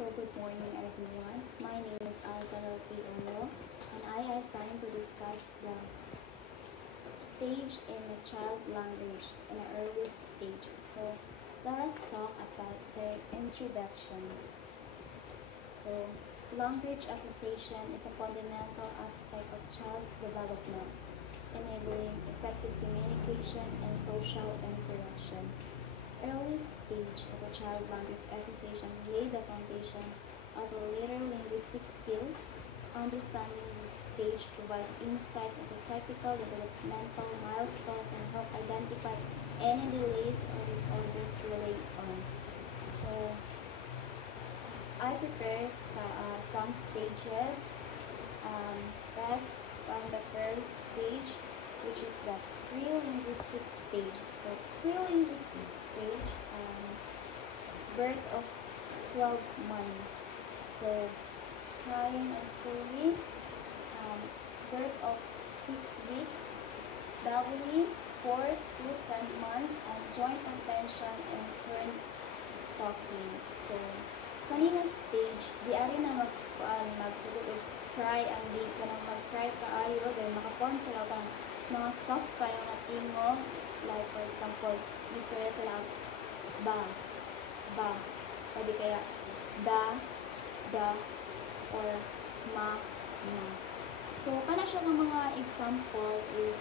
So good morning everyone. My name is Alzaro P. Ono and I assigned to discuss the stage in the child language in the early stage. So let us talk about the introduction. So language acquisition is a fundamental aspect of child's development, enabling effective communication and social interaction. Early stage of a child language acquisition lay the foundation of the later linguistic skills. Understanding this stage provides insights into typical developmental milestones and help identify any delays or disorders related on. So, I prepare some stages. That's on the first stage, which is the pre-linguistic stage. So pre-linguistic stage, birth of 12 months. So crying and cooling, birth of 6 weeks, babbling 4 to 10 months, and joint attention and current talking. So kanina stage, di ari na magsugot og cry ang di ka na mag-cry kaayo, dahil makaform sila ka mga soft kayo nga tingog, like for example, istorya sila ba, pwede kaya da, or ma. So kana siya ng mga example is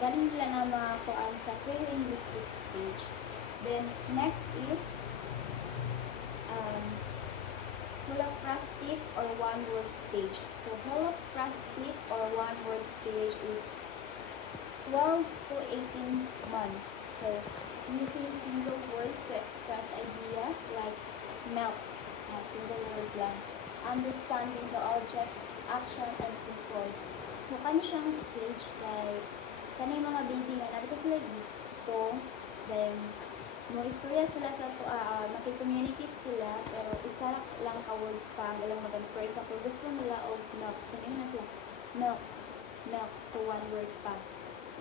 galing nila na makakuan sa pre-linguistic stage. Then next is holoplastic or one-word stage. So holoplastic or one-word stage is 12 to 18 months. So using single words to express ideas like milk, single word lang. Understanding the objects, action, and people. So kano siyang stage like kanay mga baby nga nabi ko sila gusto, then mo istorya sila sa makicommunicate sila, pero isa lang ka words pa ang ilang maganda. For example, gusto nila og milk. So, yun na sila, milk. So, one word pa.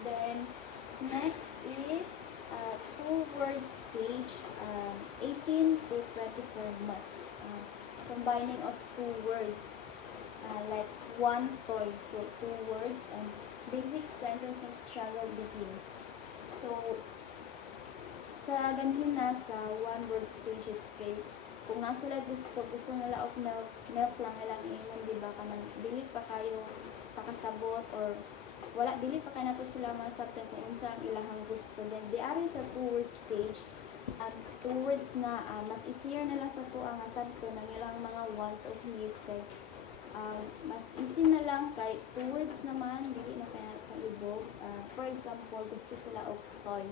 Then, next is 2-word stage, 18 to 24 months. Combining of 2 words, like one toy. So, 2 words and basic sentences struggle begins. So, sa ganhin na sa one-word stages kay kung nasa sila gusto nila og milk lang nilang iinom, diba? Kanang dili pa kayo pakasabot or wala, dili pa kayo nato sila masabtan kung unsa ang ilahang gusto. Then di ari sa 2-word stage at 2 words na mas easier na lang sa tuang asabto ng ilang mga wants of needs kay mas easy na lang kay 2 words naman dili na kaya kaibog. For example, gusto sila og toy,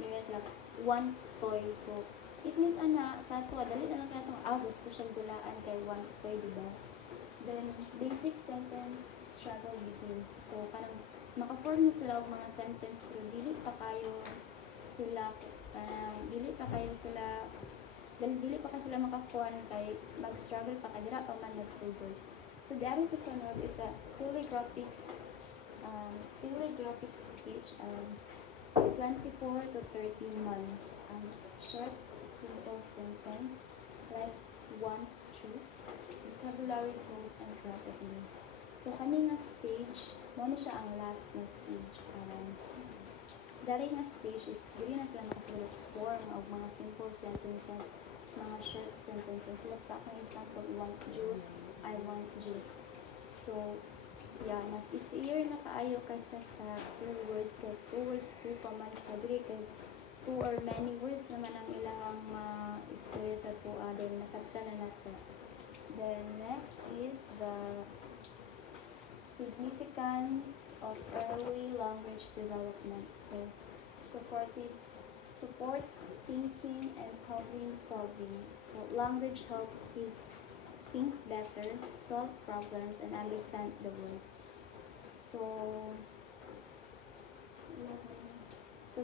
bigyan sila one toy. So it means sa ato dali na lang kaya itong gusto siyang dulaan kay one toy, diba? Then basic sentence struggle begins. So kanang maka-form sila og mga sentence pero dili pa kayo sila makakuan kay mag-struggle pa kadira pa man nagsugod. So dari sa sunod is a telegraphic speech, 24 to 13 months. Short, simple sentence like want, choose, vocabulary goals and rapidly. So kanina stage, mo na siya ang last na stage. Dari nga stage is dili na sila nakasulat form of mga simple sentences, mga short sentences. Like sa akong example, want juice, I want juice. So yeah, mas easier na kaayo kaysa sa 2 words. Kay 2 words, 2 pa man sa dili kay 2 or many words naman ang ilang istorya sa 2 then masabtan na nato. Then next is the significance of early language development. So supports thinking and problem solving. So language helps kids think better, solve problems, and understand the world. So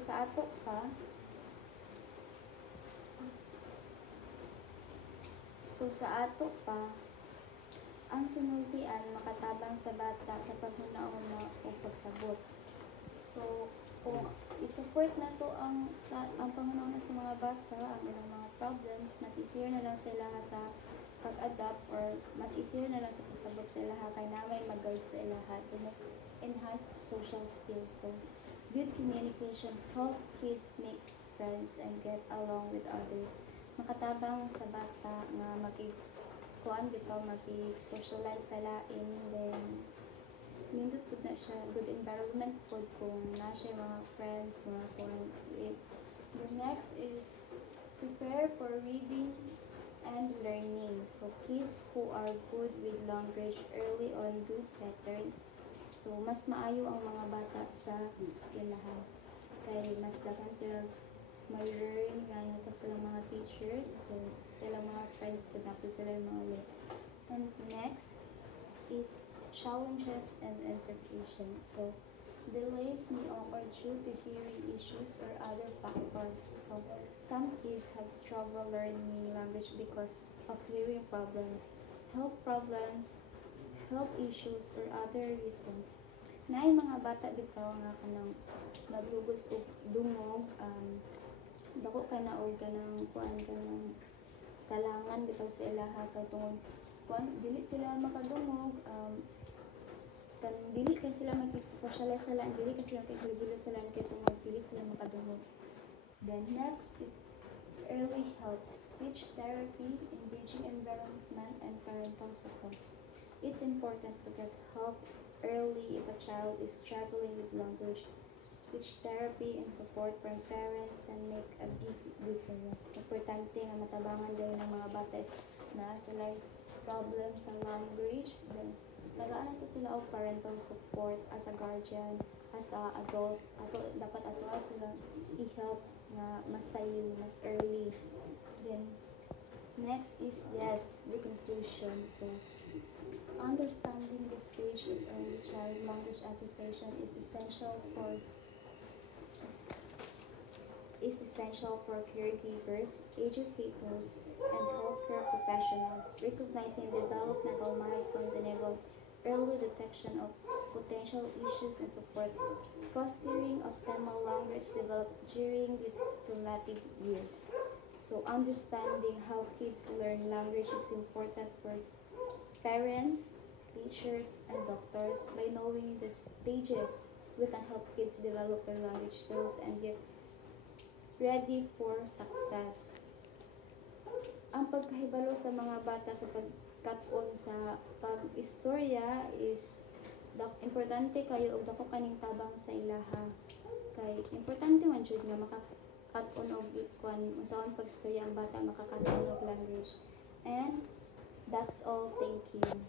sa ato pa, ang sinultian makatabang sa bata sa paghunauna o pagsabot. So kung i-support na to ang pangunauna sa mga bata, ang ilang mga problems, mas easier na lang sila sa pag-adapt or mas easier na lang sa pagsabot sa ilaha kay na may mag-guide sa ilaha to mas enhance social skills. So good communication help kids make friends and get along with others. Makatabang sa bata nga kuan bitaw maki-socialize sa lain, then nindot pud na siya good environment pud kung na siya mga friends mga kuan with. The next is prepare for reading and learning. So kids who are good with language early on do better. So mas maayo ang mga bata sa eskwelahan kay mas daghan sila may learn nga nato sila mga teachers, kay sila mga friends pud na pud sila yung mga way. And next is challenges and execution. So delays may occur due to hearing issues or other factors. So some kids have trouble learning language because of hearing problems, health problems, health issues, or other reasons. Naay mga bata bitaw nga kanang naglugos og dungog, dako ka na og kanang kuan kanang kalangan bitaw sa ilaha kay tungod kuan dili sila makadungog, kan dili kay sila mag-socialize sila, dili kay sila kay sila kay tungod dili sila makadungog. Then next is early help, speech therapy, engaging environment, and parental support. It's important to get help early if a child is struggling with language. Speech therapy and support from parents can make a big difference. Importante nga matabangan din ng mga bata na sila problem sa language. Then, tagaan to sila og parental support as a guardian, as a adult. Dapat ato sila i-help na mas sayo, mas early. Then, next is, yes, the conclusion. So, understanding the stage of early child language acquisition is essential for caregivers, educators, and healthcare professionals. Recognizing developmental milestones enable early detection of potential issues and support fostering optimal language development during these formative years. So understanding how kids learn language is important for parents, teachers, and doctors. By knowing the stages, we can help kids develop their language skills and get ready for success. Ang pagkahibalo sa mga bata sa pagkat-on sa pag-istorya is importante kayo og dako kaning tabang sa ilaha. Kay importante man jud nga makakat-on og kwan unsaon pag-istorya ang bata makakat-on og language. And that's all. Thank you.